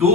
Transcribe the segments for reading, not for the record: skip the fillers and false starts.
2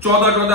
14,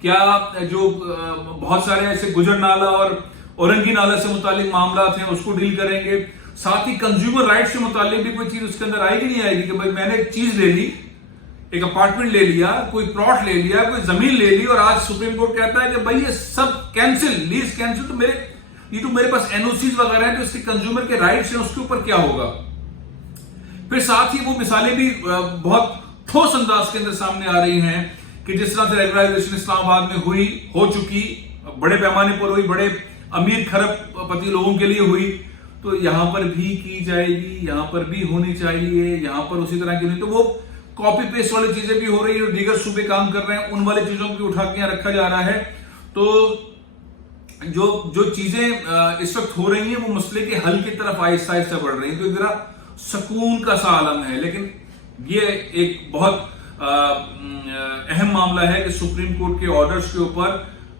کیا جو بہت سارے ایسے گجر نالہ اور اورنگی نالہ سے متعلق معاملات ہیں اس کو ڈیل کریں گے. ساتھ ہی کنزیومر رائٹس سے متعلق بھی کوئی چیز اس کے اندر آئے گی نہیں آئے گی کہ بھائی میں نے ایک چیز لے لی, ایک اپارٹمنٹ لے لیا, کوئی پلاٹ لے لیا, کوئی زمین لے لی, اور آج سپریم کورٹ کہتا ہے کہ بھائی یہ سب کینسل, لیز کینسل, تو میرے پاس NOCs وغیرہ ہیں, تو اس کے کنزیومر کے رائٹس ہیں, اس کے اوپر کیا ہوگا. پھر ساتھ ہی وہ مثالیں بھی بہت ٹھوس انداز کے اندر سامنے آ رہی ہیں کہ جس طرح سے ریگولائزیشن اسلام آباد میں ہو چکی, بڑے پیمانے پر ہوئی, بڑے امیر کھرب پتی لوگوں کے لیے ہوئی, تو یہاں پر بھی کی جائے گی, یہاں پر بھی ہونی چاہیے, یہاں پر اسی طرح کی نہیں. تو وہ کاپی پیسٹ والی چیزیں بھی ہو رہی ہیں, جو دیگر صوبے کام کر رہے ہیں ان والی چیزوں کو بھی اٹھا کے یہاں رکھا جا رہا ہے. تو جو چیزیں اس وقت ہو رہی ہیں وہ مسئلے کے حل کی طرف آہستہ آہستہ بڑھ رہی ہیں. تو ذرا سکون کا سا عالم ہے, لیکن یہ ایک بہت اہم معاملہ ہے کہ سپریم کورٹ کے آرڈرز کے اوپر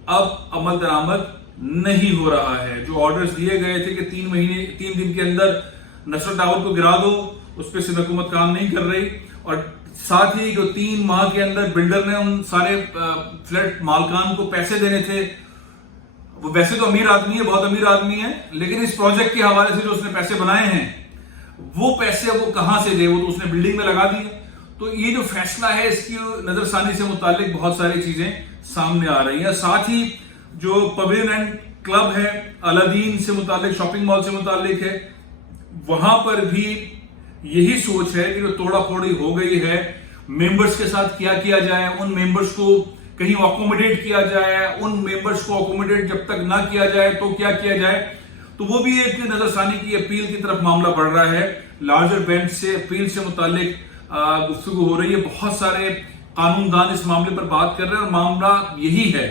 اب عمل درآمد نہیں ہو رہا ہے. جو آرڈرز دیے گئے تھے کہ 3 دن کے اندر نصرت داؤد کو گرا دو, اس پہ سندھ حکومت کام نہیں کر رہی. اور ساتھ ہی جو 3 ماہ کے اندر بلڈر نے ان سارے فلیٹ مالکان کو پیسے دینے تھے, وہ ویسے تو امیر آدمی ہے, بہت امیر آدمی ہے, لیکن اس پروجیکٹ کے حوالے سے جو اس نے پیسے بنائے ہیں وہ پیسے وہ کہاں سے دے, وہ تو اس نے بلڈنگ میں لگا دیے. تو یہ جو فیصلہ ہے اس کی نظر ثانی سے متعلق بہت ساری چیزیں سامنے آ رہی ہیں. ساتھ ہی جو پویلین اینڈ کلب ہے الادین سے متعلق, شاپنگ مال سے متعلق ہے, وہاں پر بھی یہی سوچ ہے کہ جو توڑا پھوڑی ہو گئی ہے ممبرز کے ساتھ کیا کیا جائے, ان ممبرز کو کہیں اکوموڈیٹ کیا جائے, ان ممبرز کو اکوموڈیٹ جب تک نہ کیا جائے تو کیا کیا جائے. تو وہ بھی ایک نظر ثانی کی اپیل کی طرف معاملہ بڑھ رہا ہے. لارجر بینچ سے اپیل سے متعلق گفتگو ہو رہی ہے, بہت سارے قانون دان اس معاملے پر بات کر رہے ہیں, اور معاملہ یہی ہے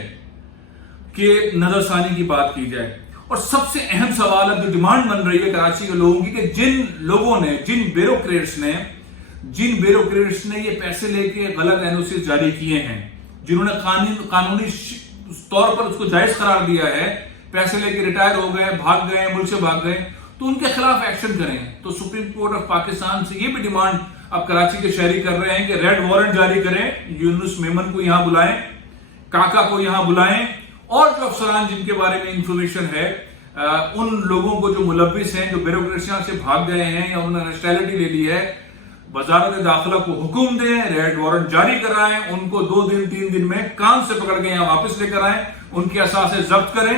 کہ نظر ثانی کی بات کی جائے. اور سب سے اہم سوال اب جو ڈیمانڈ بن رہی ہے کراچی کے لوگوں کی کہ جن لوگوں نے, جن بیوروکریٹس نے یہ پیسے لے کے غلط NOC جاری کیے ہیں, جنہوں نے قانونی طور پر اس کو جائز قرار دیا ہے, پیسے لے کے ریٹائر ہو گئے, بھاگ گئے, ملک سے بھاگ گئے, تو ان کے خلاف ایکشن کریں. تو سپریم کورٹ آف پاکستان سے یہ بھی ڈیمانڈ اب کراچی کے شہری کر رہے ہیں کہ ریڈ وارنٹ جاری کریں, یونس میمن کو یہاں بلائیں, کاکا کو یہاں بلائیں, اور جو افسران جن کے بارے میں انفارمیشن ہے, ان لوگوں کو جو ملوث ہیں, جو بیوروکریسیاں سے بھاگ گئے ہیں یا انہوں نے نیشنلٹی لے لی ہے, وزارت داخلہ کو حکم دیں, ریڈ وارنٹ جاری کرائیں, ان کو 2 دن 3 دن میں کان سے پکڑ کے یہاں واپس لے کر آئیں, ان کے اثاثے ضبط کریں,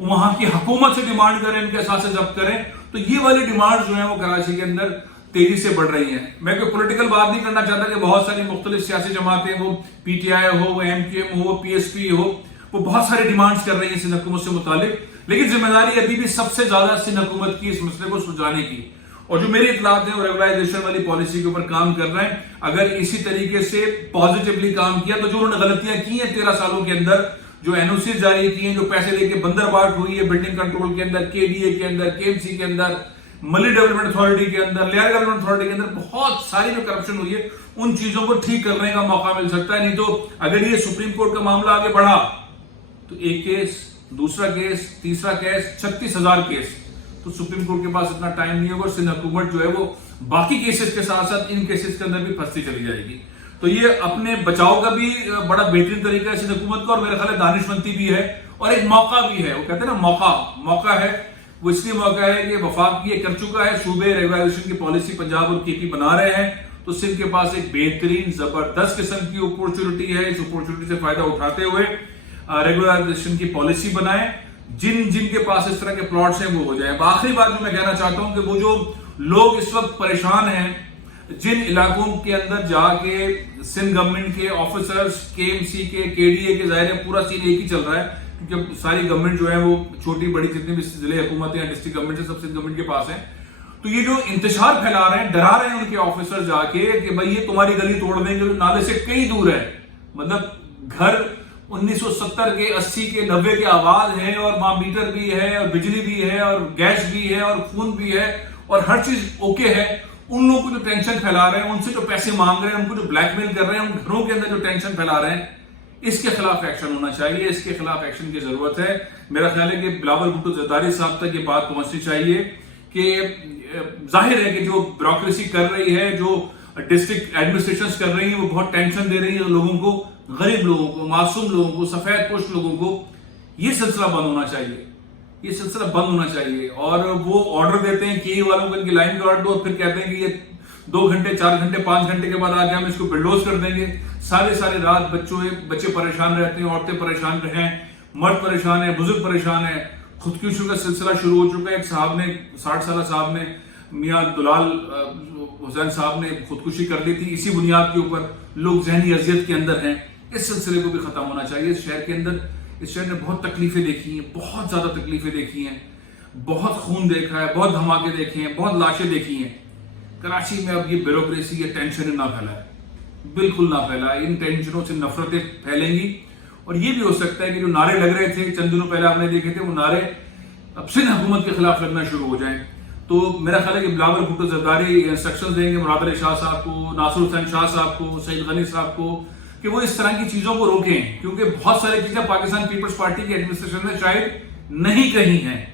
وہاں کی حکومت سے ڈیمانڈ کریں ان کے اثاثے ضبط کریں. تو یہ والی ڈیمانڈ جو ہیں وہ کراچی کے اندر تیزی سے بڑھ رہی ہیں. میں کوئی پولیٹیکل بات نہیں کرنا چاہتا کہ بہت ساری مختلف سیاسی جماعتیں, وہ PTI ہو, وہ MQM ہو, PSP ہو, وہ بہت سارے ڈیمانڈز کر رہی ہیں سندھ حکومت سے متعلق, لیکن ذمہ داری ابھی بھی سب سے زیادہ سندھ حکومت کی اس مسئلے کو سلجھانے کی. اور جو میری اطلاعات ہیں وہ ریگولائزیشن والی پالیسی کے اوپر کام کر رہے ہیں. اگر اسی طریقے سے پازیٹیولی کام کیا تو جو انہوں نے غلطیاں کی ہیں 13 سالوں کے اندر, جو NOC جاری کی ہیں, جو پیسے لے کے بندر بانٹ ہوئی ہے بلڈنگ کنٹرول کے اندر, KDA کے اندر, KMC کے اندر, ملی ڈیولپمنٹ اتھارٹی کے اندر, لیار ڈیولپمنٹ اتھارٹی کے اندر, بہت ساری جو کرپشن ہوئی ہے ان چیزوں کو ٹھیک کرنے کا موقع مل سکتا ہے. نہیں تو اگر یہ سپریم کورٹ کا معاملہ آگے بڑھا تو ایک کیس, دوسرا کیس, تیسرا کیس, 36,000 کیس, تو سپریم کورٹ کے پاس اتنا ٹائم نہیں ہوگا. سندھ حکومت جو ہے وہ باقی کیسز کے ساتھ ساتھ ان کیسز کے اندر بھی پھنستی چلی جائے گی. تو یہ اپنے بچاؤ کا بھی بڑا بہترین طریقہ ہے سندھ حکومت کا, اور میرے خیال ہے دانشمندی بھی ہے, اور ایک موقع بھی ہے. وہ کہتے ہیں نا موقع ہے, وہ اس لیے موقع ہے کہ وفاق یہ کر چکا ہے, صوبے ریگولائزیشن کی پالیسی پنجاب اور KP بنا رہے ہیں, تو سندھ کے پاس ایک بہترین زبردست قسم کی اپورچونٹی ہے. اس اپورچونٹی سے فائدہ اٹھاتے ہوئے ریگولائزیشن کی پالیسی بنائیں, جن کے پاس اس طرح کے پلاٹس ہیں وہ ہو جائیں. آخری بات جو میں کہنا چاہتا ہوں کہ وہ جو لوگ اس وقت پریشان ہیں, جن علاقوں کے اندر جا کے سندھ گورنمنٹ کے آفیسرز, KMC کے, KDA کے, ظاہر ہے پورا سین ایک ہی چل رہا ہے کیونکہ ساری گورنمنٹ جو ہے وہ چھوٹی بڑی جتنی بھی ضلع حکومتیں ہیں, ڈسٹرکٹ گورنمنٹ سے, سب سندھ گورنمنٹ کے پاس ہیں. تو یہ جو انتشار پھیلا رہے ہیں, ڈرا رہے ہیں ان کے آفیسر جا کے کہ بھائی یہ تمہاری گلی توڑ دیں گے, نالے سے کئی دور ہے, مطلب گھر 1970 کے, 80 کے, 90 کے آباد ہیں, اور وہاں میٹر بھی ہے, اور بجلی بھی ہے, اور گیس بھی ہے, اور خون بھی ہے, اور ہر چیز اوکے ہے. ان لوگوں کو جو ٹینشن پھیلا رہے ہیں, ان سے جو پیسے مانگ رہے ہیں, ان کو جو بلیک میل کر رہے ہیں, ان گھروں کے اندر جو ٹینشن پھیلا رہے ہیں, اس کے خلاف ایکشن ہونا چاہیے. اس کے خلاف ایکشن کی ضرورت ہے. میرا خیال ہے کہ بلاول بھٹو زرداری صاحب تک یہ بات پہنچنی چاہیے کہ ظاہر ہے کہ جو بیوروکریسی کر رہی ہے, جو ڈسٹرکٹ ایڈمنسٹریشنز کر رہی ہیں, وہ بہت ٹینشن دے رہی ہیں لوگوں کو. غریب لوگوں کو, معصوم لوگوں کو, سفید پوش لوگوں کو یہ سلسلہ بند ہونا چاہیے, یہ سلسلہ بند ہونا چاہیے. اور وہ آرڈر دیتے ہیں کہ والوں کو ان کی لائن کاٹ دو, اور پھر کہتے ہیں کہ یہ 2 گھنٹے 4 گھنٹے 5 گھنٹے کے بعد آ کے ہم اس کو بلڈوز کر دیں گے. ساری رات بچے پریشان رہتے ہیں, عورتیں پریشان رہیں, مرد پریشان ہیں, بزرگ پریشان ہیں. خودکشیوں کا سلسلہ شروع ہو چکا ہے. ایک صاحب نے 60 سالہ صاحب نے, میاں دلال حسین صاحب نے خودکشی کر لی تھی اسی بنیاد کے اوپر. لوگ ذہنی اذیت کے اندر ہیں. اس سلسلے کو بھی ختم ہونا چاہیے. اس شہر کے اندر, اس شہر نے بہت تکلیفیں دیکھی ہیں, بہت زیادہ تکلیفیں دیکھی ہیں, بہت خون دیکھا ہے, بہت دھماکے دیکھے ہیں, بہت لاشیں دیکھی ہیں. کراچی میں اب یہ بیوروکریسی, یہ ٹینشن نہ پھیلائے, بالکل نہ پھیلائے. ان ٹینشنوں سے نفرتیں پھیلیں گی. اور یہ بھی ہو سکتا ہے کہ جو نعرے لگ رہے تھے چند دنوں پہلے آپ نے دیکھے تھے, وہ نعرے اب سندھ حکومت کے خلاف لگنا شروع ہو جائیں. تو میرا خیال ہے کہ بلاول بھٹو زرداری انسٹرکشن دیں گے مراد علی شاہ صاحب کو, ناصر حسین شاہ صاحب کو, سعید غنی صاحب کو, کہ وہ اس طرح کی چیزوں کو روکیں. کیونکہ بہت ساری چیزیں پاکستان پیپلز پارٹی کی ایڈمنسٹریشن میں شاید نہیں کہی ہیں,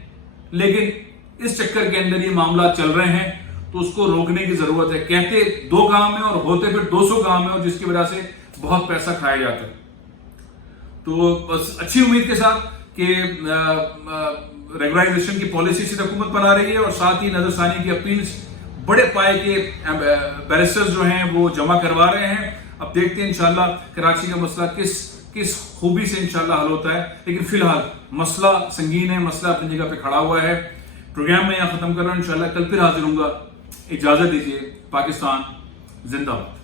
لیکن اس چکر کے اندر یہ معاملات چل رہے ہیں, تو اس کو روکنے کی ضرورت ہے. کہتے 2 کام ہیں اور ہوتے پھر 200 کام ہیں, اور جس کی وجہ سے بہت پیسہ کھایا جاتا ہے. تو بس اچھی امید کے ساتھ کہ ریگولائزیشن کی پالیسی سے حکومت بنا رہی ہے, اور ساتھ ہی نظر ثانی کی اپیلز بڑے پائے کے بیرسٹرز جو ہیں وہ جمع کروا رہے ہیں. اب دیکھتے ہیں انشاءاللہ کراچی کا مسئلہ کس خوبی سے انشاءاللہ حل ہوتا ہے. لیکن فی الحال مسئلہ سنگین ہے, مسئلہ اپنی جگہ پہ کھڑا ہوا ہے. پروگرام میں یہاں ختم کر رہا ہوں. انشاءاللہ کل پھر حاضر ہوں گا. اجازت دیجیے. پاکستان زندہ باد.